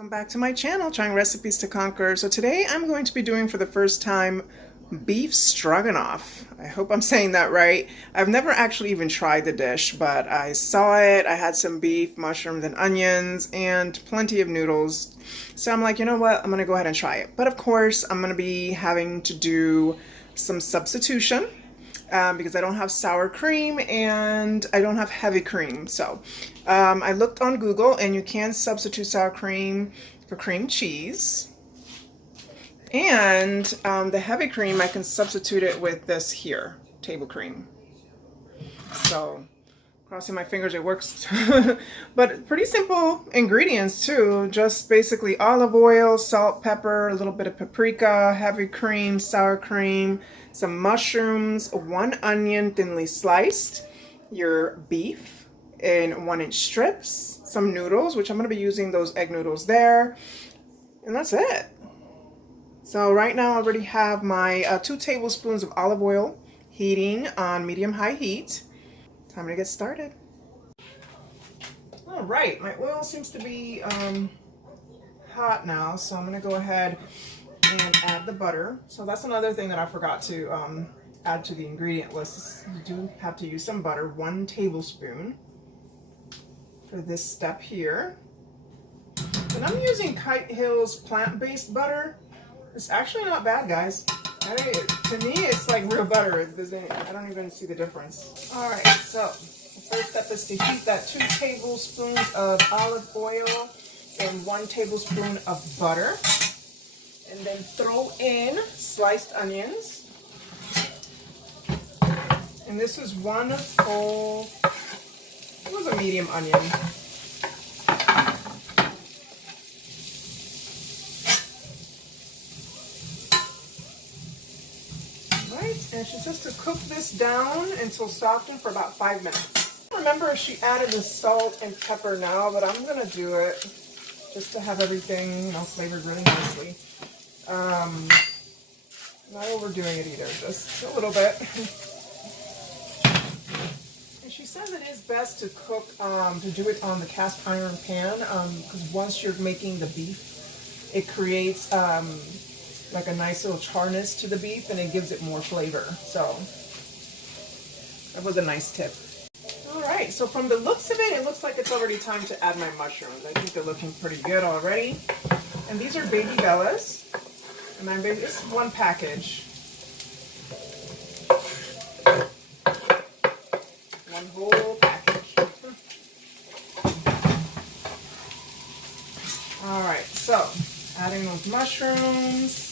Welcome back to my channel, Trying Recipes to Conquer. So today I'm going to be doing for the first time beef stroganoff. I hope I'm saying that right. I've never actually even tried the dish, but I saw it. I had some beef, mushrooms, and onions, and plenty of noodles. So I'm like, you know what? I'm gonna go ahead and try it. But of course, I'm gonna be having to do some substitution. Because I don't have sour cream and I don't have heavy cream. So I looked on Google and you can substitute sour cream for cream cheese. And the heavy cream, I can substitute it with this here, table cream. So crossing my fingers it works. But pretty simple ingredients too. Just basically olive oil, salt, pepper, a little bit of paprika, heavy cream, sour cream, some mushrooms, 1 onion thinly sliced, your beef in 1-inch strips, some noodles, which I'm going to be using those egg noodles there, and that's it. So right now I already have my 2 tablespoons of olive oil heating on medium-high heat. Time to get started. All right, my oil seems to be hot now, so I'm going to go ahead and add the butter. So that's another thing that I forgot to add to the ingredient list. You do have to use some butter, 1 tablespoon for this step here. And I'm using Kite Hill's plant-based butter. It's actually not bad, guys. To me, it's like real butter. I don't even see the difference. All right, so the first step is to heat that 2 tablespoons of olive oil and 1 tablespoon of butter. And then throw in sliced onions. And this is 1 whole, it was a medium onion. Right, and she says to cook this down until softened for about 5 minutes. I don't remember if she added the salt and pepper now, but I'm gonna do it just to have everything, you know, flavored really nicely. Not overdoing it either, just a little bit. And she says it is best to cook, to do it on the cast iron pan, because once you're making the beef, it creates like a nice little charness to the beef and it gives it more flavor. So that was a nice tip. All right, so from the looks of it, it looks like it's already time to add my mushrooms. I think they're looking pretty good already. And these are baby bellas. And it's 1 package. 1 whole package. All right, so adding those mushrooms,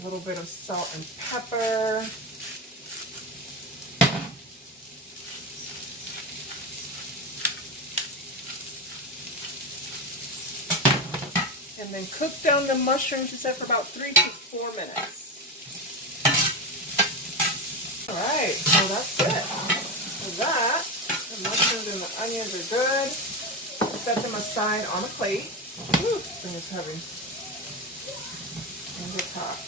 a little bit of salt and pepper. And then cook down the mushrooms, she said, for about 3 to 4 minutes. All right, so that's it. For that, the mushrooms and the onions are good. Set them aside on a plate. Ooh, this thing is heavy. And it's hot.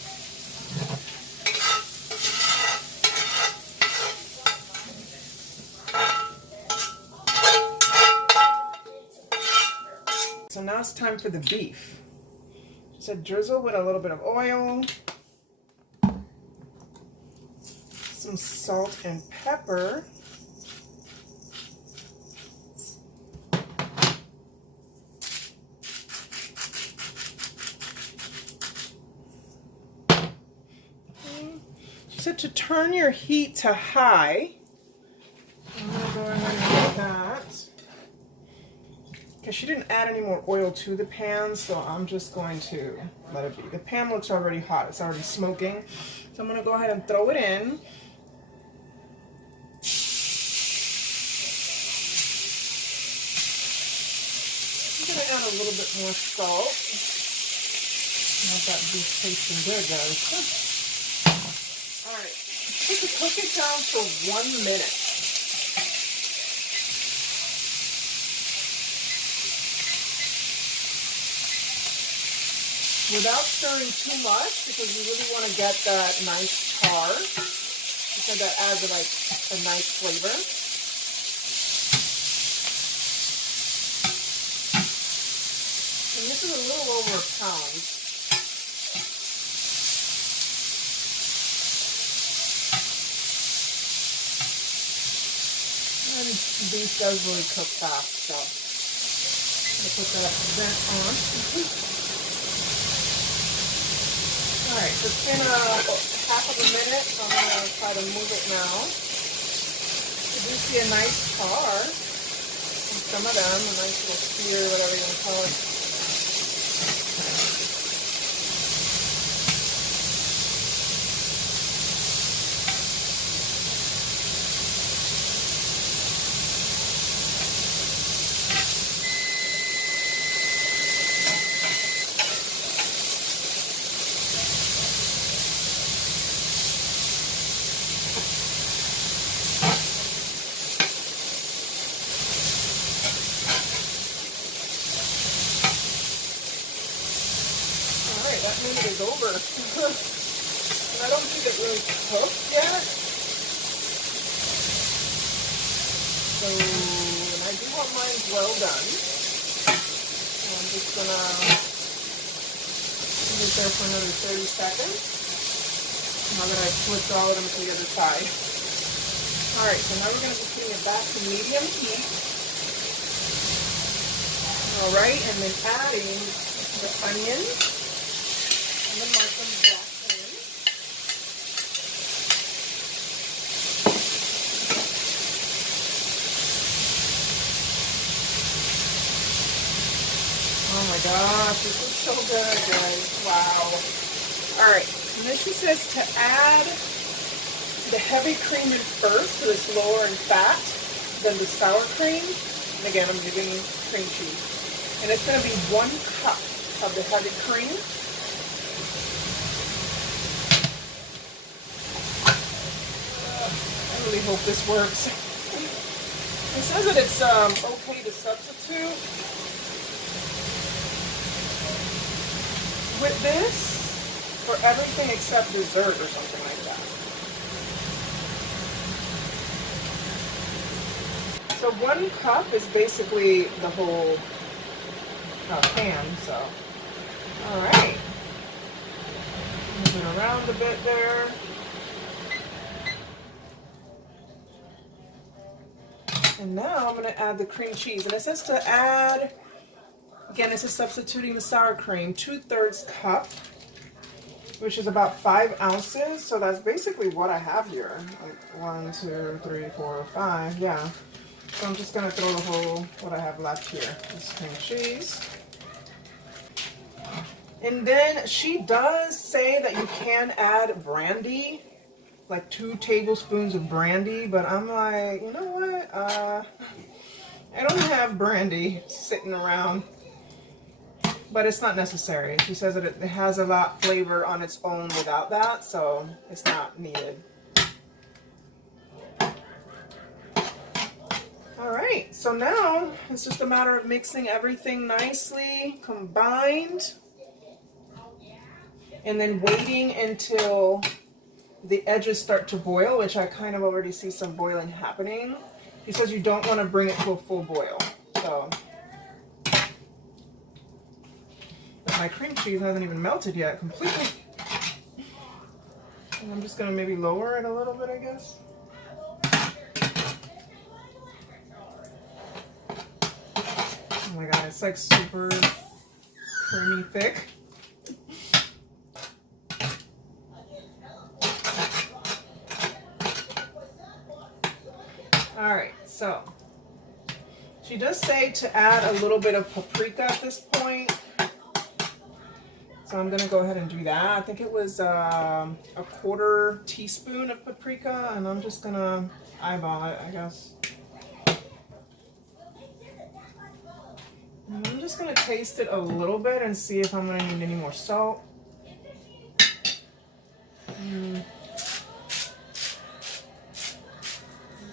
So now it's time for the beef. So drizzle with a little bit of oil, some salt and pepper, she said to turn your heat to high. I'm going to go ahead and do that. Because she didn't add any more oil to the pan, so I'm just going to let it be. The pan looks already hot. It's already smoking. So I'm going to go ahead and throw it in. I'm going to add a little bit more salt. How's that beef tasting good, guys? Alright, to cook it down for 1 minute. Without stirring too much, because we really want to get that nice char, because that adds a nice flavor. this is a little over a pound. And beef does really cook fast, so I'm gonna put that vent on. Alright, so it's been half of a minute, so I'm gonna try to move it now. You do see a nice char from some of them, a nice little spear, whatever you want to call it. That minute is over. And I don't think it really cooked yet. So, and I do want mine well done. So I'm just gonna leave it there for another 30 seconds. Now that I've flipped all of them to the other side. Alright, so now we're going to be putting it back to medium heat. Alright, and then adding the onions. And then mark them back in. Oh my gosh, this is so good, guys. Wow. Alright, and then she says to add the heavy cream in first, so it's lower in fat than the sour cream. And again, I'm using cream cheese. And it's going to be 1 cup of the heavy cream. I really hope this works. It says that it's okay to substitute with this for everything except dessert or something like that. So 1 cup is basically the whole can, so alright. Move it around a bit there. And now I'm going to add the cream cheese. And it says to add, again, this is substituting the sour cream, 2/3 cup, which is about 5 ounces. So that's basically what I have here. Like 1, 2, 3, 4, 5, yeah. So I'm just going to throw the whole, what I have left here, this cream cheese. And then she does say that you can add brandy, like 2 tablespoons of brandy, but I'm like, you know what? I don't have brandy sitting around, but it's not necessary. She says that it has a lot of flavor on its own without that, so it's not needed. Alright, so now it's just a matter of mixing everything nicely combined and then waiting until the edges start to boil, which I kind of already see some boiling happening. He says you don't want to bring it to a full boil. So, but my cream cheese hasn't even melted yet completely. And I'm just going to maybe lower it a little bit, I guess. Oh my god, it's like super creamy thick. Alright, so she does say to add a little bit of paprika at this point. So I'm going to go ahead and do that. I think it was a 1/4 teaspoon of paprika, and I'm just going to eyeball it, I guess. And I'm just going to taste it a little bit and see if I'm going to need any more salt.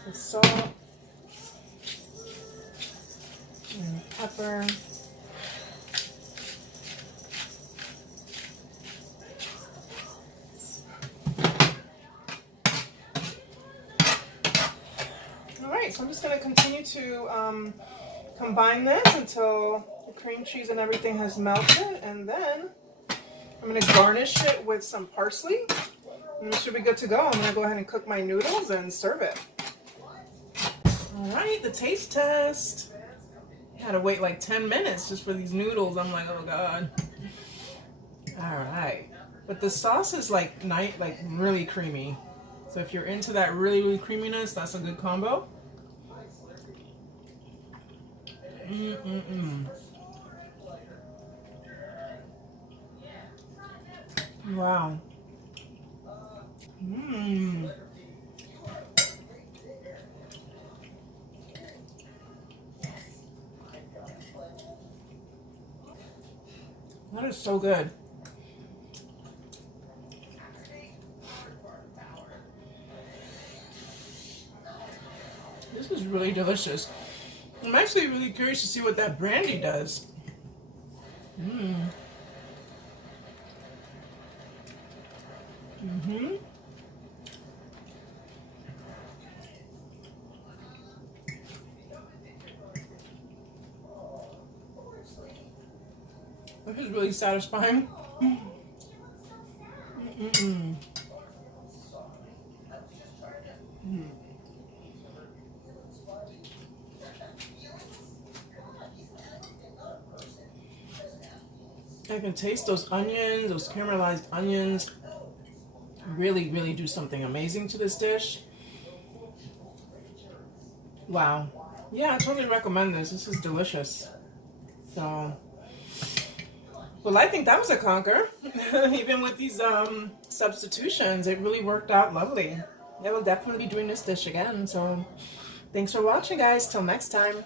The salt and pepper. Alright, so I'm just going to continue to combine this until The cream cheese and everything has melted, and then I'm going to garnish it with some parsley. And it should be good to go. I'm going to go ahead and cook my noodles and serve it. Alright, the taste test. I had to wait like 10 minutes just for these noodles. I'm like, oh god. Alright. But the sauce is like really creamy. So if you're into that really creaminess, that's a good combo. Wow. That is so good. This is really delicious. I'm actually really curious to see what that brandy does. This is really satisfying. I can taste those onions, those caramelized onions. Really, really do something amazing to this dish. Wow. Yeah, I totally recommend this. This is delicious. So, well, I think that was a conquer. Even with these substitutions, it really worked out lovely. I will definitely be doing this dish again. So, thanks for watching, guys. Till next time.